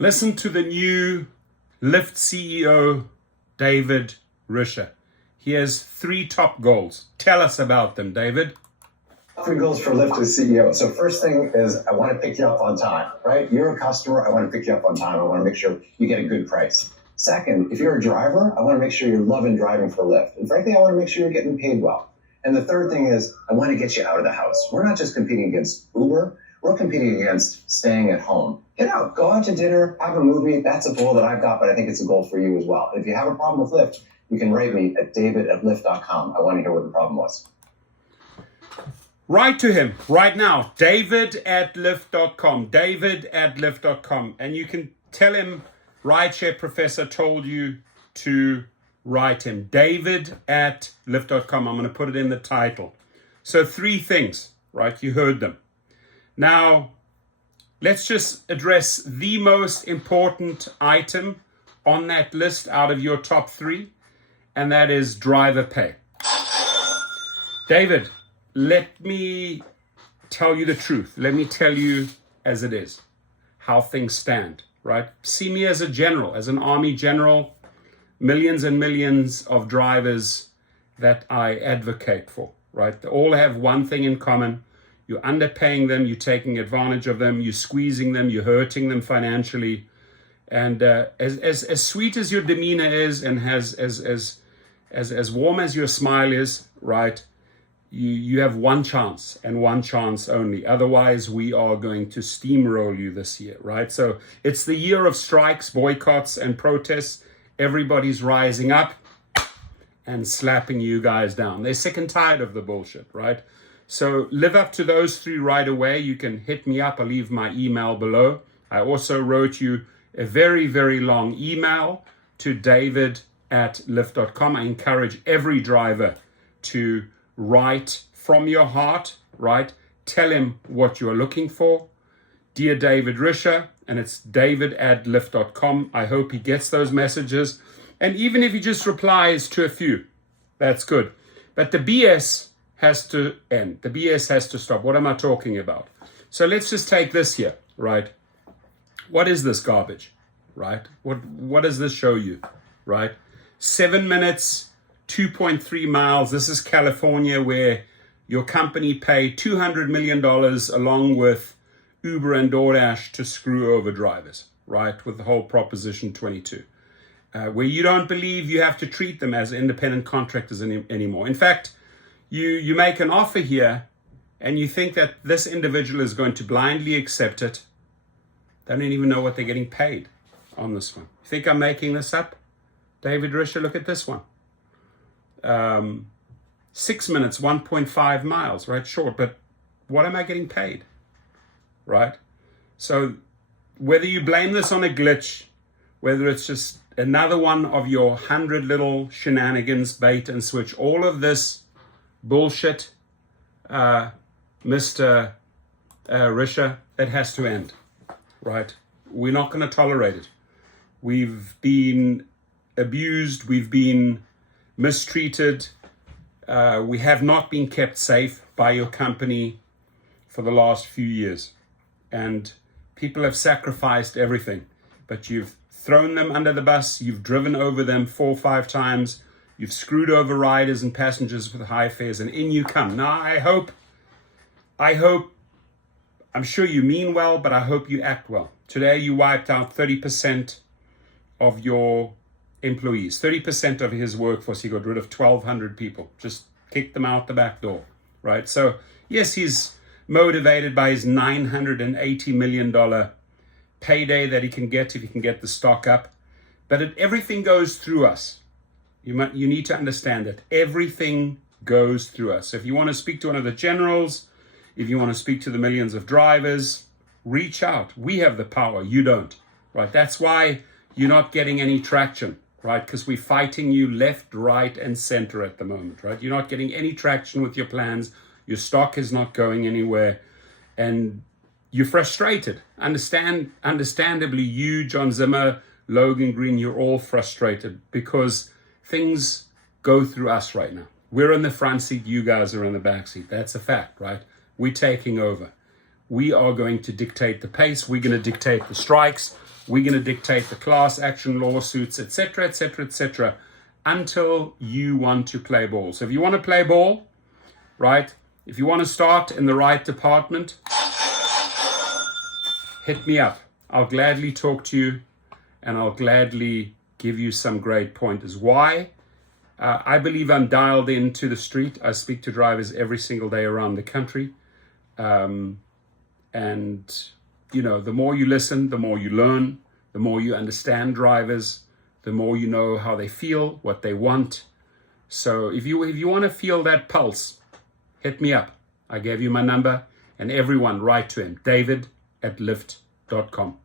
Listen to the new Lyft CEO, David Risher. He has 3 top goals. Tell us about them, David. 3 goals for Lyft as CEO. So first thing is I want to pick you up on time, right? You're a customer. I want to pick you up on time. I want to make sure you get a good price. Second, if you're a driver, I want to make sure you're loving driving for Lyft. And frankly, I want to make sure you're getting paid well. And the third thing is I want to get you out of the house. We're not just competing against Uber. We're competing against staying at home. Get out, go out to dinner, have a movie. That's a goal that I've got, but I think it's a goal for you as well. And if you have a problem with Lyft, you can write me at david@lyft.com. I want to hear what the problem was. Write to him right now, david@lyft.com, david@lyft.com. And you can tell him Rideshare Professor told you to write him, david@lyft.com. I'm going to put it in the title. So 3 things, right? You heard them. Now, let's just address the most important item on that list out of your top 3, and that is driver pay. David, let me tell you the truth. Let me tell you as it is, how things stand, right? See me as a general, as an army general, millions and millions of drivers that I advocate for, right? They all have one thing in common. You're underpaying them, you're taking advantage of them, you're squeezing them, you're hurting them financially. And as sweet as your demeanor is and as warm as your smile is, right? You have one chance and one chance only. Otherwise, we are going to steamroll you this year, right? So it's the year of strikes, boycotts, and protests. Everybody's rising up and slapping you guys down. They're sick and tired of the bullshit, right? So live up to those 3 right away. You can hit me up. I'll leave my email below. I also wrote you a very, very long email to david@lyft.com. I encourage every driver to write from your heart, right? Tell him what you are looking for. Dear David Risher, and it's david@lyft.com. I hope he gets those messages. And even if he just replies to a few, that's good. But the BS has to end. The BS has to stop. What am I talking about? So let's just take this here, right? What is this garbage, right? What does this show you, right? 7 minutes, 2.3 miles. This is California, where your company paid $200 million along with Uber and DoorDash to screw over drivers, right? With the whole Proposition 22, where you don't believe you have to treat them as independent contractors anymore. In fact, you make an offer here and you think that this individual is going to blindly accept it. They don't even know what they're getting paid on this one. You think I'm making this up? David Risher, look at this one. 6 minutes, 1.5 miles, right? Short, but what am I getting paid? Right? So whether you blame this on a glitch, whether it's just another one of your 100 little shenanigans, bait and switch, all of this bullshit, Mr. Risher, it has to end, right? We're not going to tolerate it. We've been abused. We've been mistreated. We have not been kept safe by your company for the last few years. And people have sacrificed everything. But you've thrown them under the bus. You've driven over them 4 or 5 times. You've screwed over riders and passengers with high fares, and in you come. Now, I hope, I'm sure you mean well, but I hope you act well. Today, you wiped out 30% of your employees, 30% of his workforce. He got rid of 1,200 people, just kicked them out the back door, right? So, yes, he's motivated by his $980 million payday that he can get if he can get the stock up. But everything goes through us. You need to understand that everything goes through us. So if you want to speak to one of the generals, if you want to speak to the millions of drivers, reach out. We have the power. You don't, right? That's why you're not getting any traction, right? Because we're fighting you left, right, and center at the moment, right? You're not getting any traction with your plans. Your stock is not going anywhere. And you're frustrated. Understandably, you, John Zimmer, Logan Green, you're all frustrated because things go through us right now. We're in the front seat. You guys are in the back seat. That's a fact, right? We're taking over. We are going to dictate the pace. We're going to dictate the strikes. We're going to dictate the class action lawsuits, etc., etc., etc., until you want to play ball. So if you want to play ball, right, if you want to start in the right department, hit me up. I'll gladly talk to you, and I'll gladly give you some great pointers. Why? I believe I'm dialed into the street. I speak to drivers every single day around the country. And, you know, the more you listen, the more you learn, the more you understand drivers, the more you know how they feel, what they want. So if you want to feel that pulse, hit me up. I gave you my number, and everyone write to him, David@lyft.com.